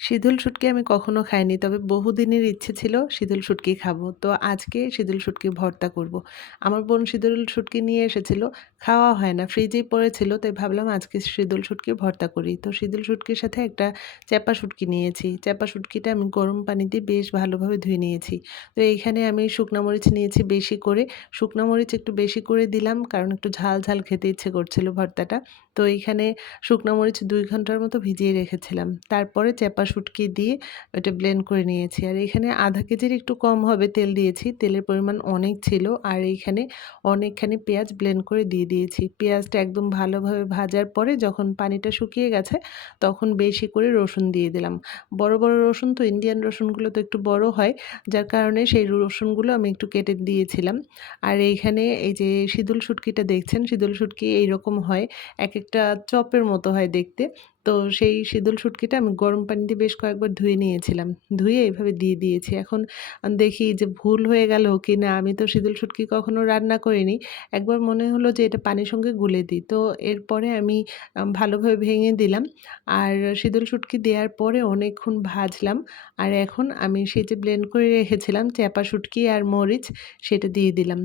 শীদল শুটকি আমি কখনো খাইনি। তবে বহুদিনের ইচ্ছে ছিল শীদল শুটকি খাব। তো আজকে শীদল শুটকি ভর্তা করব। আমার বোন সিঁদুল শুটকি নিয়ে এসেছিল। খাওয়া হয় না। ফ্রিজেই পড়েছিল। তাই ভাবলাম আজকে সিঁদুল শুটকি ভর্তা করি। তো সিঁদুল শুটকির সাথে একটা চ্যাপা শুটকি নিয়েছি। চ্যাপা শুটকিটা আমি গরম পানি দিয়ে বেশ ভালোভাবে ধুয়ে নিয়েছি। তো এইখানে আমি শুকনা মরিচ নিয়েছি বেশি করে। শুকনা মরিচ একটু বেশি করে দিলাম কারণ একটু ঝাল, ঝাল খেতে ইচ্ছে করছিল ভর্তাটা। তো এইখানে শুকনো মরিচ দুই ঘণ্টার মতো ভিজিয়ে রেখেছিলাম। তারপরে চ্যাপা শুটকি দিয়ে ওটা ব্লেন্ড করে নিয়েছি। আর এখানে আধা কেজির একটু কম হবে তেল দিয়েছি। তেলের পরিমাণ অনেক ছিল। আর এইখানে অনেকখানি পেঁয়াজ ব্লেন্ড করে দিয়ে দিয়েছি। পেঁয়াজটা একদম ভালোভাবে ভাজার পরে যখন পানিটা শুকিয়ে গেছে, তখন বেশি করে রসুন দিয়ে দিলাম। বড় বড় রসুন তো ইন্ডিয়ান রসুনগুলো তো একটু বড় হয়, যার কারণে সেই রসুনগুলো আমি একটু কেটে দিয়েছিলাম। আর এইখানে এই যে শীদুল শুটকিটা দেখছেন? শীদুল শুটকি এইরকম হয়। এক এক একটা চপের মতো হয় দেখতে। তো সেই শীতল শুটকিটা আমি গরম পানি দিয়ে বেশ কয়েকবার ধুয়ে নিয়েছিলাম। ধুয়ে এভাবে দিয়ে দিয়েছি। এখন দেখি যে ভুল হয়ে গেল কি না আমি তো শীতল শুটকি কখনো রান্না করিনি। একবার মনে হলো যে এটা পানির সঙ্গে গুলে দিই। তো এরপরে আমি ভালোভাবে ভেঙে দিলাম। আর শীতল শুটকি দেওয়ার পরে অনেকক্ষণ ভাজলাম। আর এখন আমি সেই যে ব্লেন্ড করে রেখেছিলাম চ্যাপা শুটকি আর মরিচ, সেটা দিয়ে দিলাম।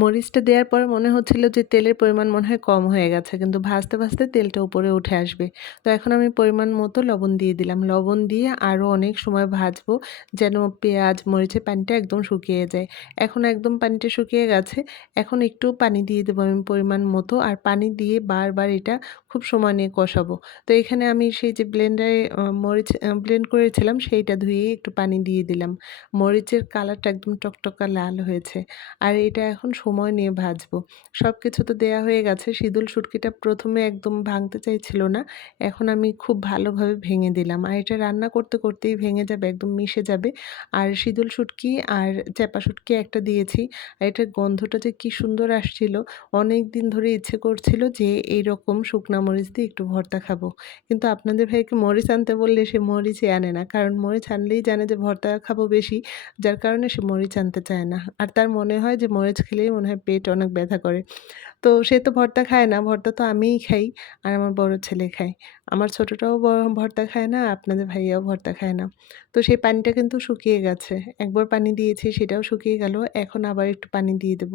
মরিচটা দেওয়ার পরে মনে হচ্ছিল যে তেলের পরিমাণ মনে হয় কম হয়ে গেছে, কিন্তু ভাজতে ভাজতে তেলটা উপরে উঠে আসবে। তো এখন আমি পরিমাণ মতো লবণ দিয়ে দিলাম। লবণ দিয়ে আরও অনেক সময় ভাজবো যেন পেঁয়াজ, মরিচের পানিটা একদম শুকিয়ে যায়। এখন একদম পানিটা শুকিয়ে গেছে। এখন একটু পানি দিয়ে দেবো আমি পরিমাণ মতো আর পানি দিয়ে বারবার এটা খুব সময় নিয়ে কষাবো। তো এখানে আমি সেই যে ব্লেন্ডারে মরিচ ব্লেন্ড করেছিলাম সেইটা ধুয়ে একটু পানি দিয়ে দিলাম। মরিচের কালারটা একদম টকটকা লাল হয়েছে। আর এটা এখন সময় নিয়ে ভাজবো। সব কিছু তো দেয়া হয়ে গেছে। সিঁদুল শুটকিটা প্রথমে একদম ভাঙতে চাইছিল না। এখন আমি খুব ভালোভাবে ভেঙে দিলাম। আর এটা রান্না করতে করতেই ভেঙে যাবে, একদম মিশে যাবে। আর শীতল শুটকি আর চ্যাপা শুটকি একটা দিয়েছি। আর এটার গন্ধটা যে কী সুন্দর আসছিল, অনেক দিন ধরে ইচ্ছে করছিল যে এই রকম শুকনা মরিচ দিয়ে একটু ভর্তা খাব। কিন্তু আপনাদের ভাইকে মরিচ আনতে বললে সে মরিচই আনে না। কারণ মরিচ আনলেই জানে যে ভর্তা খাব বেশি, যার কারণে সে মরিচ আনতে চায় না। আর তার মনে হয় যে মরিচ খেলেই মনে হয় পেট অনেক ব্যথা করে। তো সে তো ভর্তা খায় না, ভর্তা তো আমিই খাই। আর আমার বড় ছেলে খায়। আমার ছোটোটাও ভর্তা খায় না, আপনাদের ভাইয়াও ভর্তা খায় না। তো সেই পানিটা কিন্তু শুকিয়ে গেছে। একবার পানি দিয়েছি, সেটাও শুকিয়ে গেল। এখন আবার একটু পানি দিয়ে দেব।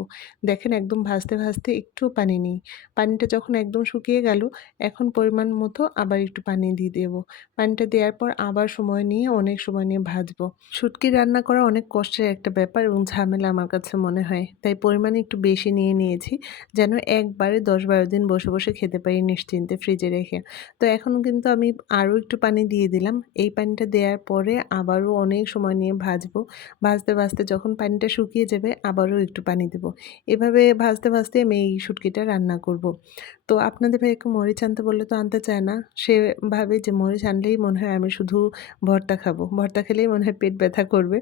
দেখেন একদম ভাজতে ভাজতে একটু পানি নেই। পানিটা যখন একদম শুকিয়ে গেল, এখন পরিমাণ মতো আবার একটু পানি দিয়ে দেবো। পানিটা দেওয়ার পর আবার সময় নিয়ে, অনেক সময় নিয়ে ভাজবো। শুটকি রান্না করা অনেক কষ্টের একটা ব্যাপার এবং ঝামেলা আমার কাছে মনে হয়। তাই পরিমাণে একটু বেশি নিয়ে নিয়েছি, যেন একবারে দশ বারো দিন বসে বসে খেতে পারি নিশ্চিন্তে ফ্রিজে রেখে। তো এখন কিন্তু আমি আরও একটু পানি দিয়ে দিলাম। এই পানিটা দেওয়ার পরে আবারও অনেক সময় নিয়ে ভাজবো। ভাজতে ভাজতে যখন পানিটা শুকিয়ে যাবে আবারও একটু পানি দেবো। এভাবে ভাজতে ভাজতে আমি এই শুটকিটা রান্না করব। তো আপনাদের ভাই একটু মরিচ আনতে বললে তো আনতে চায় না। সে ভাবে যে মরিচ আনলেই মনে হয় আমি শুধু ভর্তা খাব। ভর্তা খেলেই মনে হয় পেট ব্যথা করবে।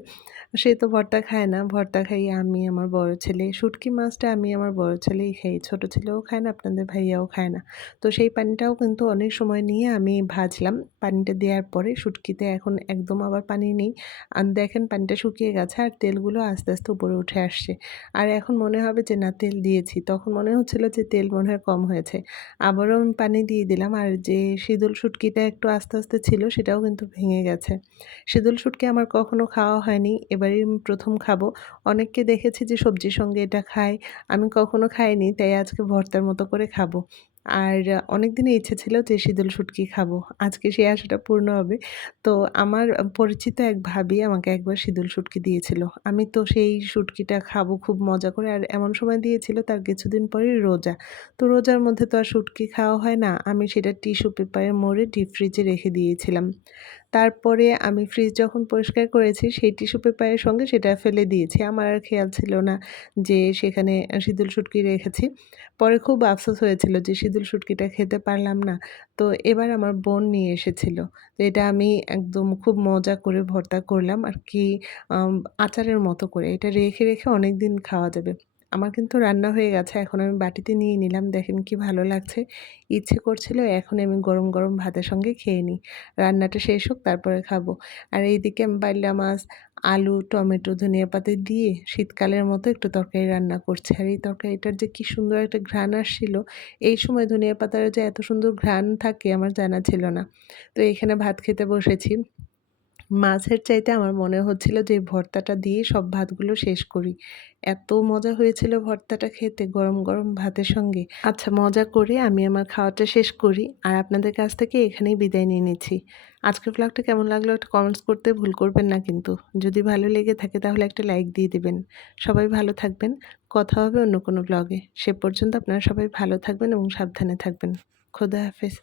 সে তো ভর্তা খায় না। ভর্তা খাই আমি আমার বড় ছেলে, শুটকি মাছটা আমি আমার বড় ছেলেই খাই। ছোট ছেলেও খায় না, আপনাদের ভাইয়াও খায় না। তো সেই পানিটাও কিন্তু অনেক সময় নিয়ে আমি ভাজলাম। পানিটা দেওয়ার পরে শুটকিতে এখন একদম আবার পানি নেই। আর দেখেন পানিটা শুকিয়ে গেছে আর তেলগুলো আস্তে আস্তে উপরে উঠে আসছে। আর এখন মনে হবে যে, না, তেল দিয়েছি। তখন মনে হচ্ছিল যে, তেল মনে হয় কম হয়েছে। আবারও আমি পানি দিয়ে দিলাম। আর যে শীতল শুটকিটা একটু আস্তে আস্তে ছিল, সেটাও কিন্তু ভেঙে গেছে। শীতল শুটকি আমার কখনো খাওয়া হয়নি। এবারই প্রথম খাব। অনেককে দেখেছি যে, সবজির সঙ্গে এটা খায়। আমি কখনো খাইনি, তাই আজকে ভর্তার মতো করে খাব। আর অনেক দিনে ইচ্ছে ছিল যে শীতল শুটকি খাব। আজকে সেই আশাটা পূর্ণ হবে। তো আমার পরিচিত এক ভাবি আমাকে একবার শীতল শুটকি দিয়েছিল। আমি তো সেই শুটকিটা খাব খুব মজা করে আর এমন সময় দিয়েছিল তার কিছুদিন পরে রোজা। তো রোজার মধ্যে তো আর শুটকি খাওয়া হয় না। আমি সেটা টিস্যু পেপারে মোড়ে ডিপ ফ্রিজে রেখে দিয়েছিলাম। তারপরে আমি ফ্রিজ যখন পরিষ্কার করেছি, সেই টিস্যু পেপারের সঙ্গে সেটা ফেলে দিয়েছি। আমার আর খেয়াল ছিল না যে সেখানে সিঁদুল শুটকি রেখেছি। পরে খুব আফসোস হয়েছিল যে সিঁদুল শুটকিটা খেতে পারলাম না। তো এবার আমার বোন নিয়ে এসেছিল। তো এটা আমি একদম খুব মজা করে ভর্তা করলাম। আর কি আচারের মতো করে। এটা রেখে রেখে অনেক দিন খাওয়া যাবে। আমার কিন্তু রান্না হয়ে গেছে, এখন আমি বাটিতে নিয়ে নিলাম, দেখেন কি ভালো লাগছে। ইচ্ছে করছিল এখন আমি গরম গরম ভাতের সঙ্গে খেয়ে নিই। রান্নাটা শেষ হোক, তারপরে খাব। আর এইদিকে আমি বাইলা মাছ, আলু, টমেটো, ধনিয়া পাতা দিয়ে শীতকালের মতো একটু তরকারি রান্না করছি। আর এই তরকারিটার যে কী সুন্দর একটা ঘ্রাণ আসছিল, এই সময় ধনিয়া পাতার যে এত সুন্দর ঘ্রাণ থাকে, আমার জানা ছিল না। তো এখানে ভাত খেতে বসেছি। মাছের চাইতে আমার মনে হচ্ছিল যে, ভর্তাটা দিয়ে সব ভাতগুলো শেষ করি। এত মজা হয়েছিল ভর্তাটা খেতে গরম গরম ভাতের সঙ্গে। আচ্ছা মজা করে আমি আমার খাওয়াটা শেষ করি আর আপনাদের কাছ থেকে এখানেই বিদায় নিয়ে নিচ্ছি। আজকের ব্লগটা কেমন লাগল একটা কমেন্টস করতে ভুল করবেন না কিন্তু। যদি ভালো লেগে থাকে তাহলে একটা লাইক দিয়ে দেবেন। সবাই ভালো থাকবেন। কথা হবে অন্য কোনো ব্লগে সে পর্যন্ত আপনারা সবাই ভালো থাকবেন এবং সাবধানে থাকবেন। খোদা হাফেজ।